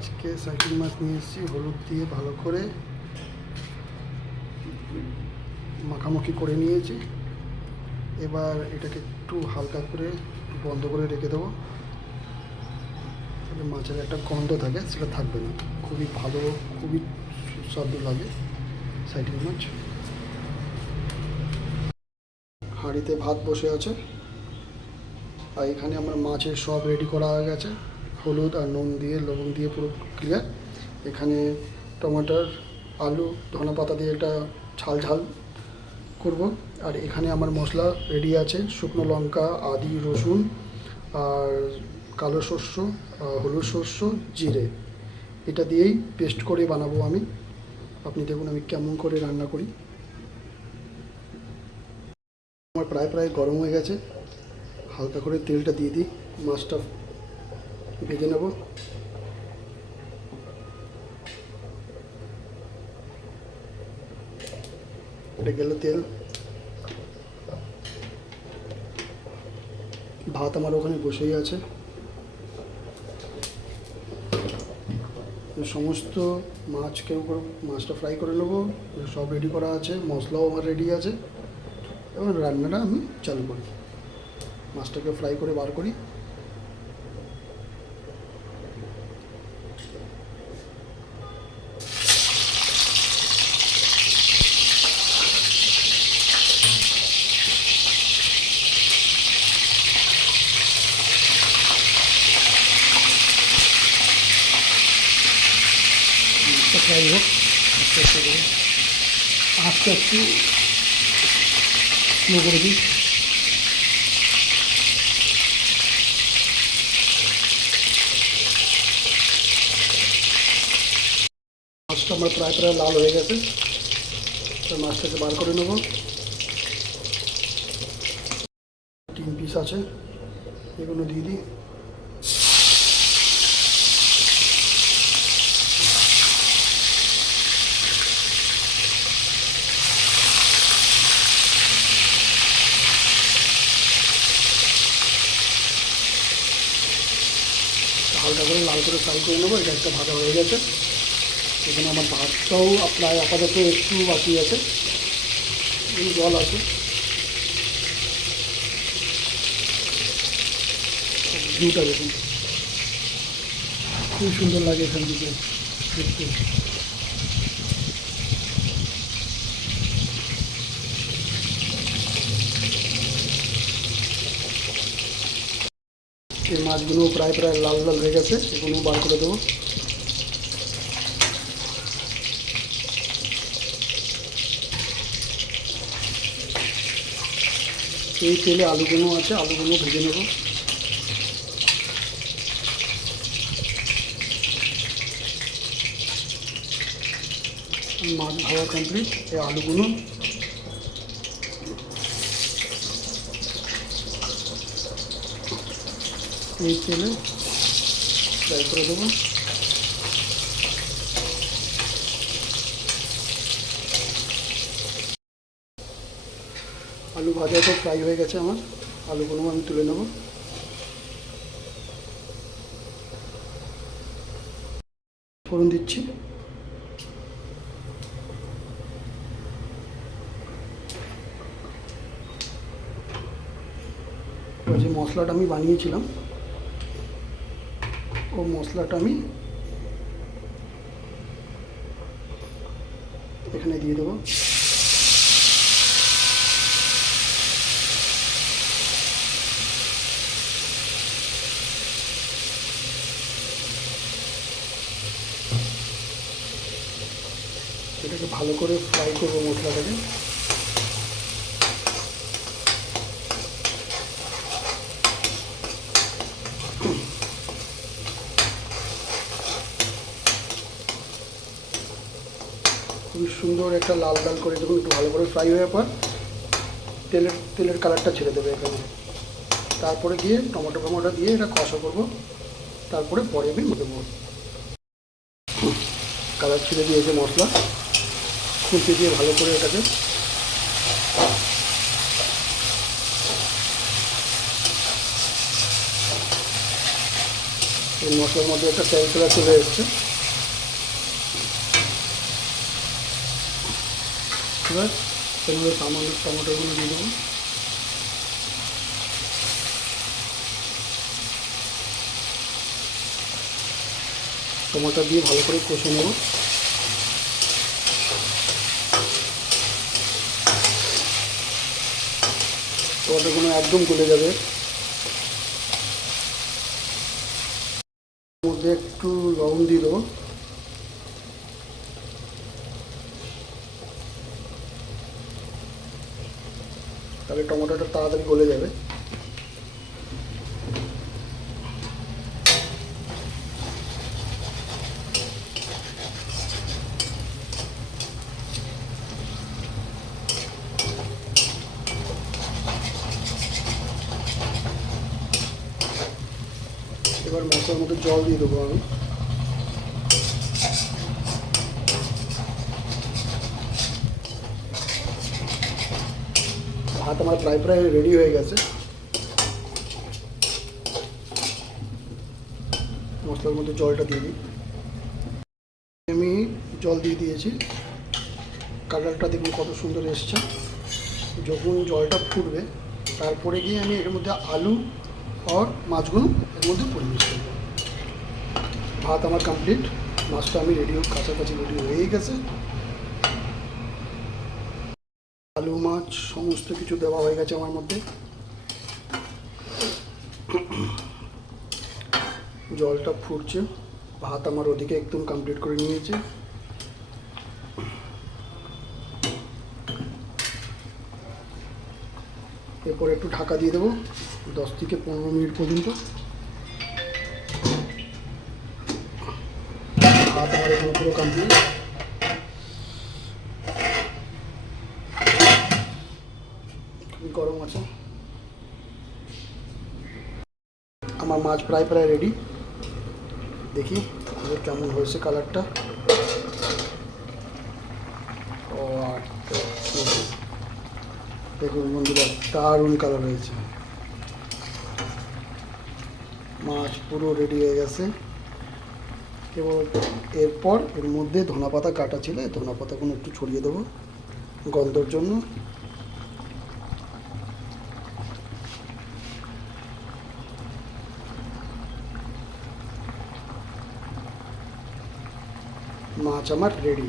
আজকে সাইকিল মাছ নিয়ে এসেছি, হলুদ দিয়ে ভালো করে মাখামাখি করে নিয়েছি। এবার এটাকে একটু হালকা করে বন্ধ করে রেখে দেবো, তাহলে মাছের একটা গন্ধ থাকে সেটা থাকবে না। খুবই ভালো, খুবই সুস্বাদু লাগে সাইকিল মাছ। হাঁড়িতে ভাত বসে আছে, আর এখানে আমার মাছের সব রেডি করা হয়ে গেছে। হলুদ আর নুন দিয়ে, লবণ দিয়ে পুরো ক্লিয়ার। এখানে টমাটার, আলু, ধনে পাতা দিয়ে একটা ঝাল ঝাল করব। আর এখানে আমার মশলা রেডি আছে, শুকনো লঙ্কা, আদি, রসুন আর কালো শস্য, হলুদ শস্য, জিরে। এটা দিয়েই পেস্ট করে বানাবো আমি। আপনি দেখুন আমি কেমন করে রান্না করি। আমার প্রায় প্রায় গরম হয়ে গেছে, হালকা করে তেলটা দিয়ে দিই, মাছটা ভেজে নেব। এটা গেল তেল। ভাত আমার ওখানে বসেই আছে। সমস্ত মাছ কেউ করে মাছটা ফ্রাই করে নেবো, সব রেডি করা আছে, মশলাও আমার রেডি আছে। এবং রান্নাটা আমি চালু করি, মাছটাকে ফ্রাই করে বার করি। ফ্রাই হোক আস্তে আস্তে করে, আস্তে একটু স্লো করে দিই। মাছটা আমার প্রায় প্রায় লাল হয়ে গেছে, মাছটাকে বার করে নেব। 3 পিস আছে, এগুলো দিয়ে দিই। হালকা করে লাল করে ফ্রাই করে নেবো। এটা একটা ভাজা হয়ে গেছে। এখানে আমার ভাতটাও প্রায় আপাতত একটু বাকি আছে, জল আছে। ভিউটা দেখুন, খুব সুন্দর লাগে এখান থেকে দেখতে। এই মাছগুলো প্রায় প্রায় লাল লাল হয়ে গেছে, এগুলো বার করে দেবো। এই তেলে আলুগুলো আছে, আলুগুলো ভেজে নেব। মাছ ভাজা কমপ্লিট। এই আলুগুলো এই তেলে ফ্রাই করে দেবো। আলু ভাজা তো ফ্রাই হয়ে গেছে আমার, আলুগুলো আমি তুলে নেব। ফোড়ন দিচ্ছি। যে মশলাটা আমি বানিয়েছিলাম, ও মশলাটা আমি এখানে দিয়ে দেবো। এটাকে ভালো করে ফ্রাই করবো মশলাটাকে। খুবই সুন্দর একটা লাল লাল করে দেখুন, একটু ভালো করে ফ্রাই হয়ে পর তেলের কালারটা ছেড়ে দেবে এখানে। তারপরে গিয়ে টমেটো দিয়ে এটা কষা করবো, তারপরে পরে আমি দেবো। কালার ছেড়ে দিয়েছে মশলা, খুঁজে দিয়ে ভালো করে এটাকে এই মশলার মধ্যে একটা তেল তেলা চলে এসছে। এবার এর মধ্যে সামান্য টমেটোগুলো দিয়ে দেবো। টমেটো দিয়ে ভালো করে কষে নেব। টমেটোগুলো একদম গলে যাবে। এর মধ্যে একটু লবণ দিয়ে দেবো। তাহলে টমেটোটা তাড়াতাড়ি গলে যাবে। এবার মশলার মধ্যে জল দিয়ে দেবো আমি। ভাত আমার প্রায় প্রায় রেডি হয়ে গেছে। মশলার মধ্যে জলটা দিয়ে দিই। আমি জল দিয়ে দিয়েছি। কালারটা দেখুন কত সুন্দর এসছে। যখন জলটা ফুটবে তারপরে গিয়ে আমি এর মধ্যে আলু আর মাছগুলো এর মধ্যে পরিবেশ করব। ভাত আমার কমপ্লিট। মাছটা আমি কাছাকাছি রেডি হয়ে গেছে। আলু মাছ সমস্ত কিছু দেওয়া হয়ে গেছে আমার মধ্যে। জলটা ফুটছে। ভাত আমার ওদিকে একদম কমপ্লিট করে নিয়েছে। এরপর একটু ঢাকা দিয়ে দেবো 10 থেকে 15 মিনিট পর্যন্ত। ভাত আমার এখানে পুরো কমপ্লিট। খুবই গরম আছে। আমার মাছ প্রায় প্রায় রেডি। দেখি কেমন হয়েছে কালারটা। ও দেখুন বন্ধুরা, দারুণ কালার হয়েছে। মাছ পুরো রেডি হয়ে গেছে। কেবল এরপর এর মধ্যে ধনেপাতা কাটা ছিল, ধনেপাতাগুলো একটু ছড়িয়ে দেবো গন্ধর জন্য। মাছ আমার রেডি।